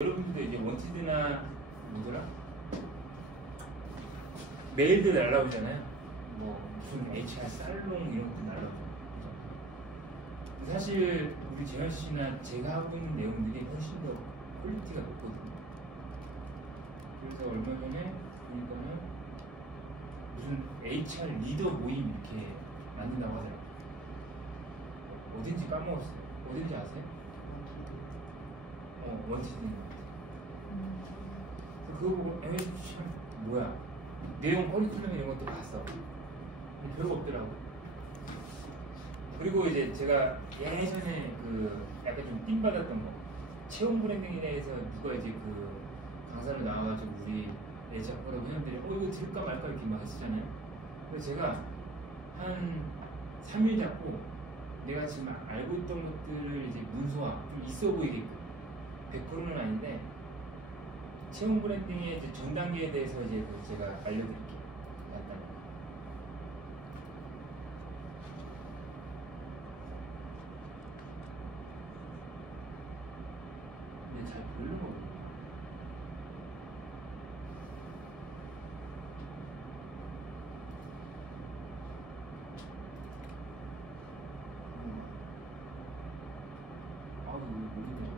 여러분들도 이제 원티드나 뭐더라? 메일도 날라오잖아요. 뭐 무슨 HR 살롱 이런 것도 날라오고. 사실 우리 재현 씨나 제가 하고 있는 내용들이 훨씬 더 퀄리티가 높거든요. 그래서 얼마 전에 보니까는 무슨 HR 리더 모임 이렇게 만든다고 하더라고요. 어딘지 까먹었어요. 어딘지 아세요? 원티드. 그거 보고 참 뭐야, 내용 커리큘럼 이런 것도 봤어. 별거 없더라고. 그리고 이제 제가 예전에 그 약간 좀 띵 받았던 거, 채용 브랜딩에 대해서 누가 이제 그 강사로 나와가지고 우리 예작보다 회원들이 이거 들을까 말까 이렇게 막 했었잖아요. 그래서 제가 한 3일 잡고 내가 지금 알고 있던 것들을 이제 문서화 좀 있어 보이게끔, 100%는 아닌데 채용 브랜딩의 이제 전 단계에 대해서 이제 제가 알려드릴게요. 간단히. 근데 잘 보이는 거거든요. 이거 모르겠네.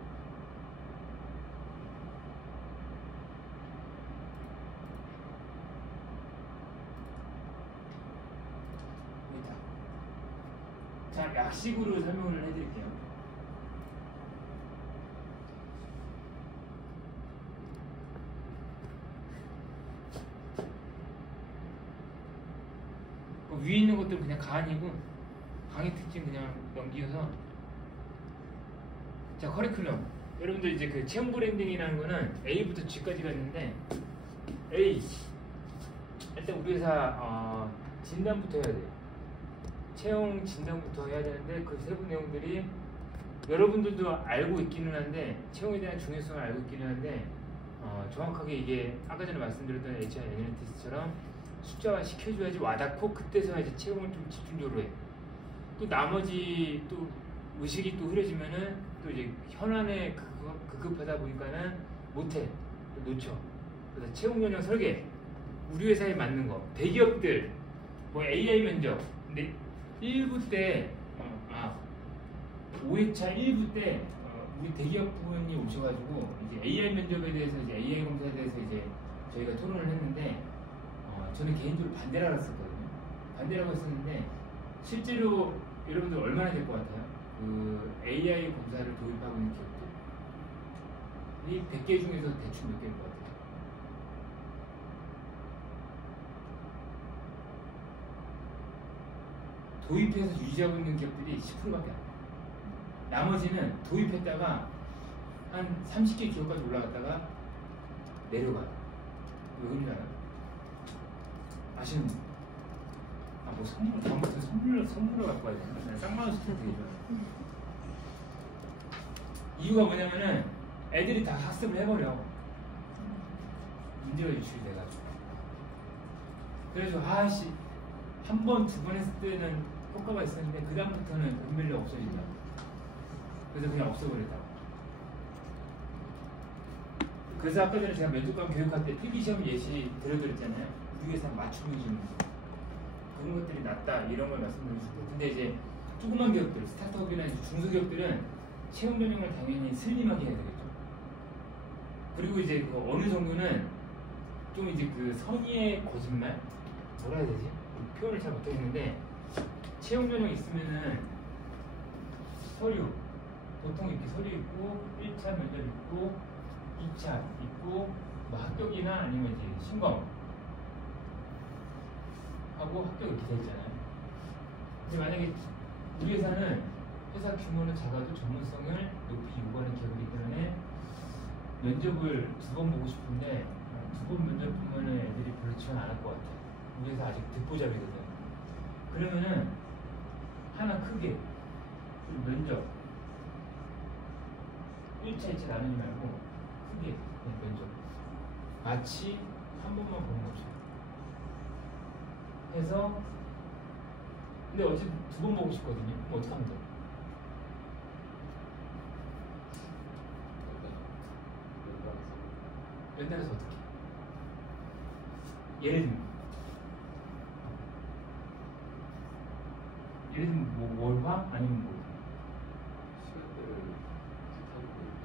자, 약식으로 설명을 해드릴게요. 위에 있는 것들은 그냥 강의고, 강의 특징 그냥 넘기셔서. 자, 커리큘럼. 여러분들 이제 그 채용 브랜딩이라는 거는 A부터 G까지가 있는데, A. 일단 우리 회사 진단부터 해야 돼요. 채용 진단부터 해야 되는데 그 세부 내용들이 여러분들도 알고 있기는 한데, 채용에 대한 중요성을 알고 있기는 한데 정확하게 이게 아까 전에 말씀드렸던 HR 애널리스트처럼 숫자화 시켜줘야지 와닿고, 그때서 이제 채용을 좀 집중적으로 해. 또 나머지 또 의식이 또 흐려지면은 또 이제 현안에 급급하다 보니까는 못해, 또 놓쳐. 그래서 채용 전형 설계, 우리 회사에 맞는 거, 대기업들 뭐 AI 면접. 근데 1부 때 5회차 1부 때 우리 대기업 분이 오셔가지고 이제 AI 면접에 대해서, 이제 AI 검사에 대해서 이제 저희가 토론을 했는데 저는 개인적으로 반대라고 했었거든요. 반대라고 했었는데 실제로 여러분들 얼마나 될 것 같아요? 그 AI 검사를 도입하고 있는 기업들, 이 100개 중에서 대충 몇 개일 것 같아요? 도입해서 유지하고 있는 기업들이 10%밖에 안 돼요. 나머지는 도입했다가 한 30개 기업까지 올라갔다가 내려가요. 왜 그러나요? 아시는 분? 뭐 선물, 다음부터 선물을 갖고 와야 되나? 쌍마을 스타일 되게 좋아요. 이유가 뭐냐면은 애들이 다 학습을 해버려. 문제가 유출이 돼가지고. 그래서 한 번, 두 번 했을 때는 효과가 있었는데 그 다음부터는 은밀히 없어진다. 그래서 그냥 없애버렸다고. 그래서 아까 전에 제가 면접관 교육할 때 필기시험 예시 들어드렸잖아요. 우리 회사 맞춤형 질문, 그런 것들이 낫다 이런 걸 말씀드렸고, 근데 이제 조그만 기업들, 스타트업이나 중소기업들은 채용 전형을 당연히 슬림하게 해야 되겠죠. 그리고 이제 그 어느 정도는 좀 이제 그 선의의 거짓말, 뭐라 해야 되지? 표현을 잘 못하겠는데, 채용 전형 있으면은 서류, 보통 이렇게 서류 있고 1차 면접 있고 2차 있고 뭐 합격이나 아니면 이제 신검 하고 합격 이렇게 돼 있잖아요. 근데 만약에 우리 회사는 회사 규모는 작아도 전문성을 높이 요구하는 기업이기 때문에 면접을 2번 보고 싶은데 2번 면접 보면은 애들이 별로 지원 안 할 것 같아. 우리 회사 아직 듣보잡이거든. 그러면은 하나 크게 면접 1차, 2차 나누지 말고 크게 그냥 면접 마치 한 번만 보는 것처럼 해서, 근데 어쨌든 2번 보고 싶거든요. 그럼 어떻게 하면 돼요? 연달아서 어떻게? 예를 들면 뭐 월화 아니면 뭐 시간대를 타고 보니까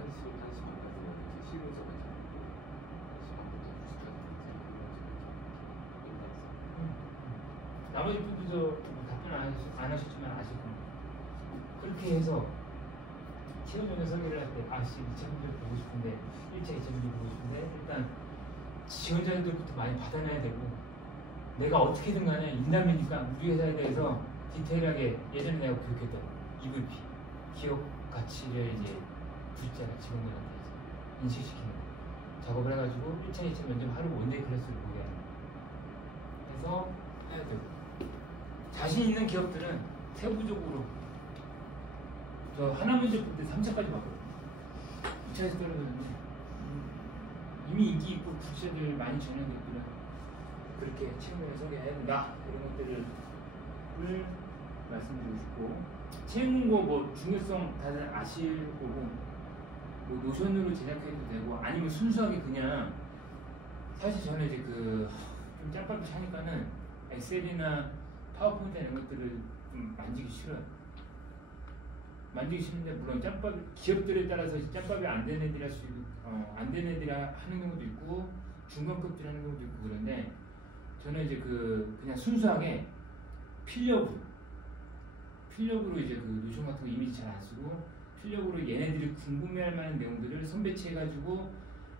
1시 반까지는 이제 시공서가 있고 1시 반부터 2시까지는 나머지 분들도 뭐 답변 안 하셨지만 아실 겁니다. 그렇게 해서 최우정의 설계를 할 때 아씨 2차 문제를 보고 싶은데 1차, 2차 문제를 보고 싶은데 일단 지원자들부터 많이 받아내야 되고 내가 어떻게든 간에 인담이니까 우리 회사에 대해서 디테일하게 예전에 내가 교육했던 EVP 기업 가치를 이제 V자가 직원들한테 인식시키는 작업을 해가지고 1차, 2차 면접 하루 원데이 클래스를 보게 하는 해서 해야 되고 자신 있는 기업들은 세부적으로 저 하나 문제 볼 때 3차까지 봤거든요. 2차에서 떨어졌는데 이미 인기 있고 국세들 많이 전형돼 있고요. 그렇게 채용을 설계해야 된다. 이런 것들을 말씀드리고 싶고 채용고 뭐 중요성 다들 아실 거고 뭐 노션으로 제작해도 되고 아니면 순수하게 그냥 사실 저는 이제 그 좀 짬밥을 하니까는 엑셀이나 파워포인트 이런 것들을 좀 만지기 싫어요. 만지기 싫은데 물론 짬밥 기업들에 따라서 짬밥이 안 되는 애들이 할 수 있고 안 되는 애들이 하는 경우도 있고 중간급들이 하는 경우도 있고 그런데 저는 이제 그냥 순수하게 필력으로 이제 그 노션 같은 거 이미지 잘 안 쓰고 필력으로 얘네들이 궁금해할 만한 내용들을 선배치해가지고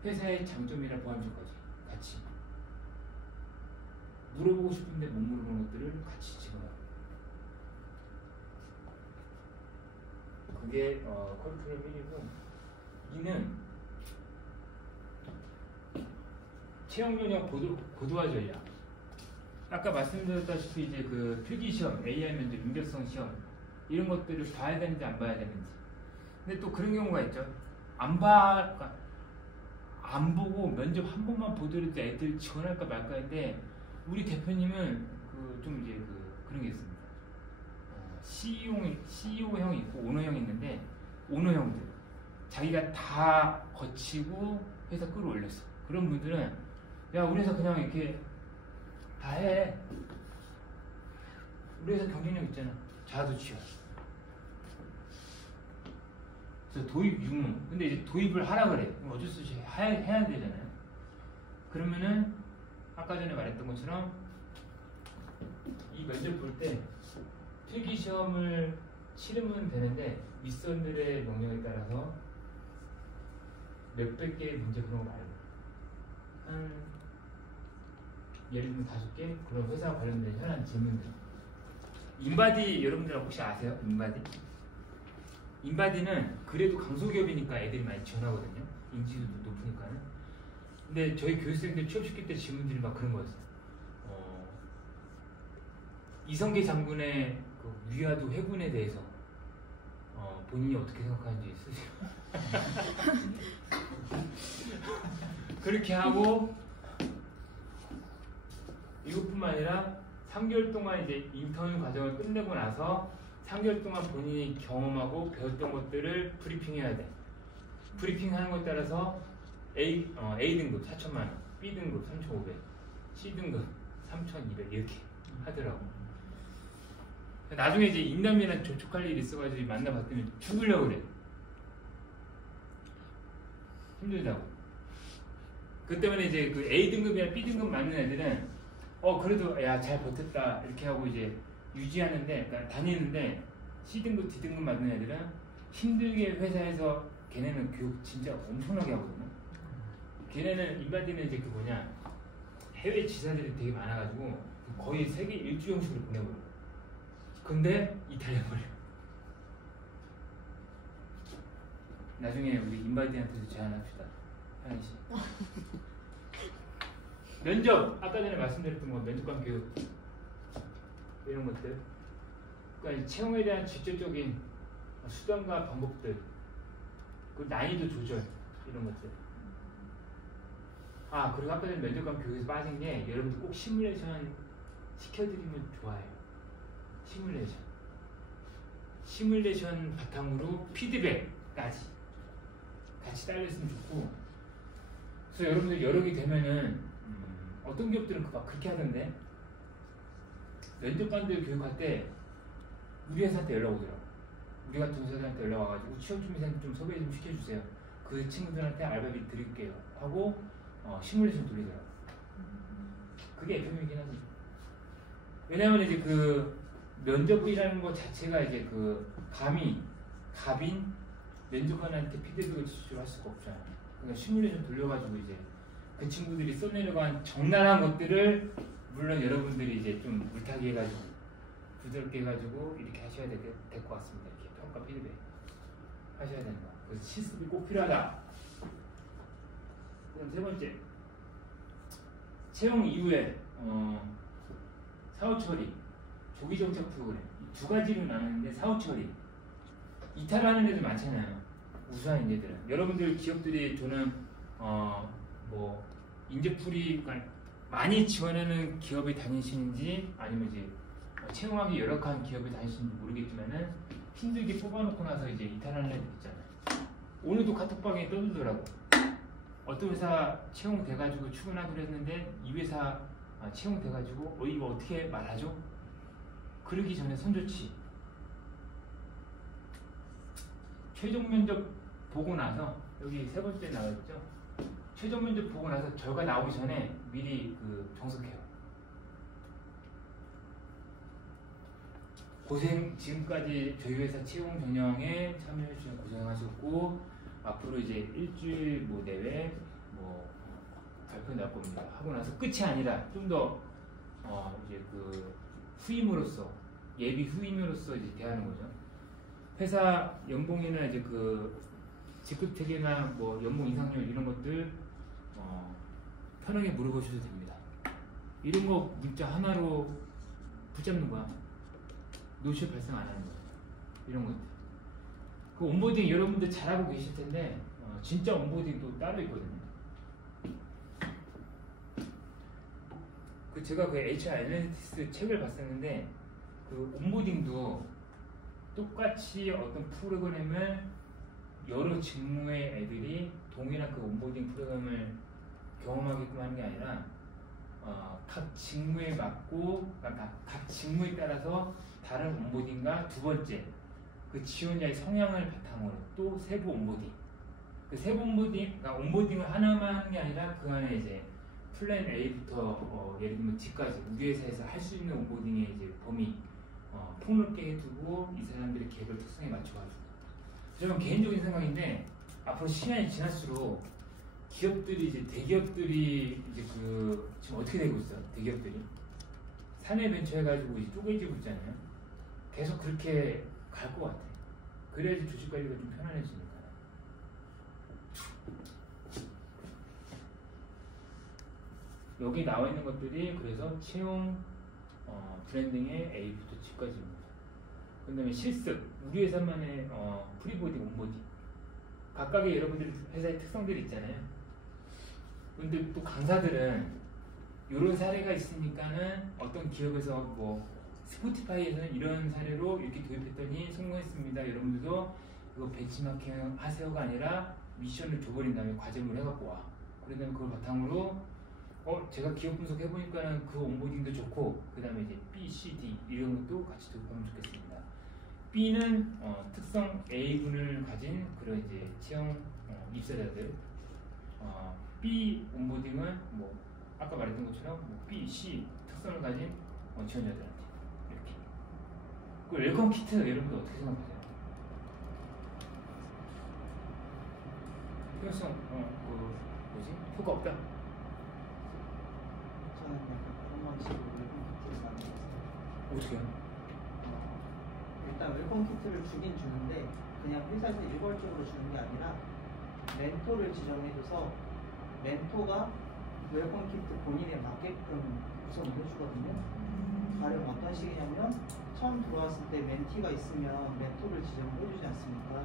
회사의 장점이나 보완점까지 같이 물어보고 싶은데 못 물어보는 것들을 같이 집어넣어요. 그게 커리큘럼 1이고 2는 채용전형 고도화 전략. 아까 말씀드렸다시피 이제 그 필기시험, AI 면접, 인격성 시험 이런 것들을 봐야 되는지 안 봐야 되는지. 근데 또 그런 경우가 있죠. 그러니까 안 보고 면접 한 번만 보더라도 애들 지원할까 말까인데 우리 대표님은 좀 이제 그런 게 있습니다. CEO형이 있고 오너형이 있는데 오너형들 자기가 다 거치고 회사 끌어올렸어. 그런 분들은 야 우리 회사 그냥 이렇게 다 해. 우리 회사 경쟁력 있잖아. 자두치워. 그래서 도입 유무. 근데 이제 도입을 하라 그래. 어쩔 수 없이 해야 되잖아요. 그러면은 아까 전에 말했던 것처럼 이 면접 볼 때 필기 시험을 치르면 되는데 윗선들의 명령에 따라서 몇백 개의 문제 그런 거 말고 한 예를 들면 5개 그런 회사 관련된 현안 질문들. 인바디 여러분들 혹시 아세요? 인바디는 그래도 강소기업이니까 애들이 많이 지원하거든요. 인지도도 높으니까는. 근데 저희 교육생들 취업시킬 때 질문들이 막 그런 거였어요. 이성계 장군의 그 위화도 해군에 대해서 본인이 어떻게 생각하는지 쓰세요. 그렇게 하고 이것뿐만 아니라 3개월 동안 이제 인턴 과정을 끝내고 나서 3개월 동안 본인이 경험하고 배웠던 것들을 브리핑해야 돼. 브리핑하는 것에 따라서 A 등급 4천만 원, B 등급 3,500, C 등급 3,200 이렇게 하더라고. 나중에 이제 인담이랑 접촉할 일이 있어가지고 만나봤더니 죽으려고 그래. 힘들다고. 그 때문에 이제 그 A 등급이나 B 등급 맞는 애들은 그래도 야 잘 버텼다 이렇게 하고 이제 유지하는데 그러니까 다니는데 C 등급, D 등급 맞는 애들은 힘들게 회사에서 걔네는 교육 진짜 엄청나게 하거든요. 걔네는 인바디는 이제 해외 지사들이 되게 많아가지고 거의 세계 일주 형식으로 보내버려. 근데 이탈리아 버려. 나중에 우리 인바디한테도 제안합시다. 하은 씨. 면접 아까 전에 말씀드렸던 거 면접관 교육 이런 것들. 그러니까 채용에 대한 직접적인 수단과 방법들, 그 난이도 조절 이런 것들. 그리고 아까 전에 면접관 교육에서 빠진 게 여러분들 꼭 시뮬레이션 시켜드리면 좋아요. 시뮬레이션 바탕으로 피드백까지 같이 딸렸으면 좋고. 그래서 여러분들 여러 개 되면은 어떤 기업들은 막 그렇게 하던데 면접관들 교육할 때 우리 회사한테 연락 오더라고. 우리 같은 회사한테 연락 와가지고 취업준비생 좀 소개 좀 시켜주세요. 그 친구들한테 알바비 드릴게요 하고 시뮬레이션 돌리더라고. 그게 FM이긴 하지. 왜냐면 이제 그 면접이라는 것 자체가 이제 그 갑인 면접관한테 피드백을 제출할 수가 없잖아. 그러니까 시뮬레이션 돌려가지고 이제 그 친구들이 써내려간 적나라한 것들을 물론 여러분들이 이제 좀 물타기 해가지고 부드럽게 해가지고 이렇게 하셔야 될 것 같습니다. 이렇게 평가 피드백 하셔야 된다. 그래서 실습이 꼭 필요하다. 그럼 세 번째, 채용 이후에 사후 처리, 조기 정착 프로그램 이 두 가지로 나누는데 사후 처리 이탈하는 애들 많잖아요. 우수한 인재들은. 여러분들 기업들이 저는 뭐 인재풀이 많이 지원하는 기업에 다니시는지 아니면 이제 채용하기 열악한 기업에 다니시는지 모르겠지만은 힘들게 뽑아놓고 나서 이제 이탈하는 애들 있잖아요. 오늘도 카톡방에 떠들더라고. 어떤 회사 채용돼가지고 출근하기로 했는데 이 회사 채용돼가지고 이거 어떻게 말하죠? 그러기 전에 손좋지. 최종 면접 보고 나서 여기 세 번째 나와있죠. 최종 면접 보고 나서 결과 나오기 전에 미리 그 정석해요. 고생 지금까지 저희 회사 채용 전형에 참여해 주셔서 고생하셨고 앞으로 이제 일주일 뭐 내외 뭐 발표 날 겁니다. 하고 나서 끝이 아니라 좀 더 이제 그 후임으로서 예비 후임으로서 이제 대하는 거죠. 회사 연봉이나 이제 그 직급태계나 뭐 연봉 인상률 이런 것들 편하게 물어보셔도 됩니다. 이런 거 문자 하나로 붙잡는 거야. 노출 발생 안 하는 거야. 이런 것들. 그 온보딩 여러분들 잘하고 계실 텐데 진짜 온보딩도 따로 있거든요. 그 제가 그 HR 애널리티스 책을 봤었는데 그 온보딩도 똑같이 어떤 프로그램을 여러 직무의 애들이 동일한 그 온보딩 프로그램을 경험하게끔 하는 게 아니라 각 직무에 맞고 각 직무에 따라서 다른 온보딩과 두 번째 그 지원자의 성향을 바탕으로 또 세부 온보딩 그 세부 온보딩 그러니까 온보딩을 하나만 하는 게 아니라 그 안에 이제 플랜 A부터 예를 들면 D까지 우리 회사에서 할 수 있는 온보딩의 이제 범위 폭넓게 해두고 이 사람들의 개별 특성에 맞춰가지고 저는 개인적인 생각인데 앞으로 시간이 지날수록 기업들이 이제 대기업들이 이제 그 지금 어떻게 되고 있어요? 대기업들이 사내 벤처 해가지고 이제 쪼개지고 있잖아요. 계속 그렇게 갈 것 같아. 그래야지 조직 관리가 좀 편안해지니까. 여기 나와 있는 것들이 그래서 채용 브랜딩의 A부터 G까지입니다. 그 다음에 실습, 우리 회사만의 프리보딩, 온보딩 각각의 여러분들 회사의 특성들이 있잖아요. 근데 또 강사들은 이런 사례가 있으니까는 어떤 기업에서 뭐 스포티파이에서는 이런 사례로 이렇게 도입했더니 성공했습니다. 여러분들도 이거 벤치마킹 하세요가 아니라 미션을 줘버린 다음에 과제물 해갖고 와. 그러다면 그걸 바탕으로 제가 기업 분석해보니까는 그 온보딩도 좋고 그 다음에 이제 B, C, D 이런 것도 같이 도입하면 좋겠습니다. B는 특성 A군을 가진 그런 이제 채용 입사자들 B 온보딩은 뭐 아까 말했던 것처럼 뭐 B, C 특성을 가진 지원자들한테 이렇게 그 웰컴 키트 여러분들 어떻게 생각하세요? 효율성 그 뭐지? 효과 없다? 저는 약간 그런 방식으로 웰컴 키트를 많이 했어요. 어떻게요? 일단 웰컴 키트를 주긴 주는데 그냥 회사에서 일괄적으로 주는 게 아니라 멘토를 지정해줘서 멘토가 웰컴 키트 본인에 맞게끔 구성을 해주거든요. 가령 어떤 식이냐면 처음 들어왔을 때 멘티가 있으면 멘토를 지정해주지 않습니까?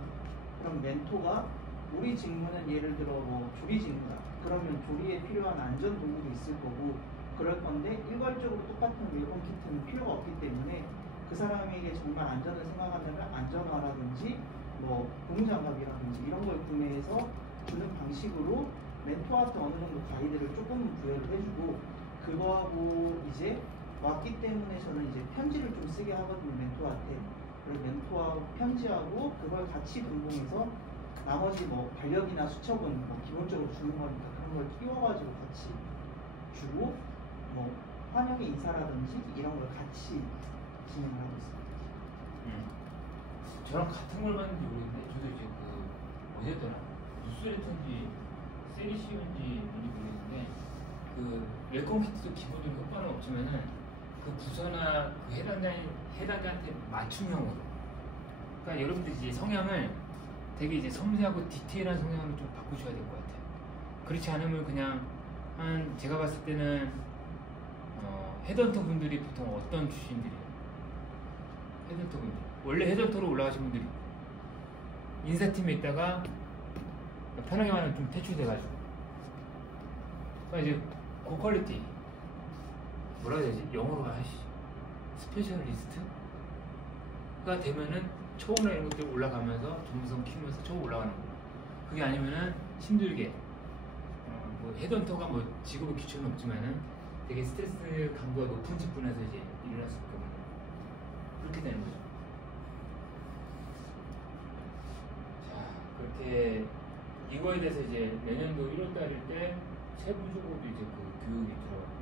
그럼 멘토가 우리 직무는 예를 들어 뭐 조리 직무다. 그러면 조리에 필요한 안전 도구도 있을 거고 그럴 건데 일괄적으로 똑같은 웰컴 키트는 필요가 없기 때문에 그 사람에게 정말 안전을 생각한다면 안전화라든지 뭐 고무장갑이라든지 이런 걸 구매해서 주는 방식으로 멘토한테 어느 정도 가이드를 조금 부여를 해주고 그거하고 이제 왔기 때문에 저는 이제 편지를 좀 쓰게 하거든요 멘토한테. 그리고 멘토하고 편지하고 그걸 같이 분봉해서 나머지 뭐 달력이나 수첩은 뭐 기본적으로 주는 거니까 그런 걸 끼워가지고 같이 주고 뭐 환영의 인사라든지 이런 걸 같이 진행을 하고 있습니다. 저랑 같은 걸 봤는지 모르겠는데 저도 이제 그 어디였더라 뉴스레터인지 세리시온지 뭔지 모르겠는데 그 웰컴 키트도 기본적으로 효과는 없지만은 그 부서나 그 해당자한테 맞춤형으로 그러니까 여러분들 이제 성향을 되게 이제 섬세하고 디테일한 성향으로 좀 바꾸셔야 될 것 같아요. 그렇지 않으면 그냥 한 제가 봤을 때는 헤드헌터 분들이 보통 어떤 출신들이에요? 헤드헌터 분들 원래 헤드헌터로 올라가신 분들이 있고 인사팀에 있다가 편하게 말하면 좀 퇴출돼가지고 그러니까 이제 고퀄리티 뭐라 해야 되지? 영어로 하시 스페셜리스트가 되면은 초보나 이런 것들 올라가면서 전문성 키우면서 초보 올라가는 거. 그게 아니면은 힘들게 뭐 헤드헌터가 뭐 직업의 기초는 없지만은 되게 스트레스 강도가 높은 직군에서 이제 일어날 수 있거든요. 그렇게 되는 거죠. 자, 그렇게 이거에 대해서 이제 내년도 1월달일 때 세부적으로도 이제 그 교육이 들어가고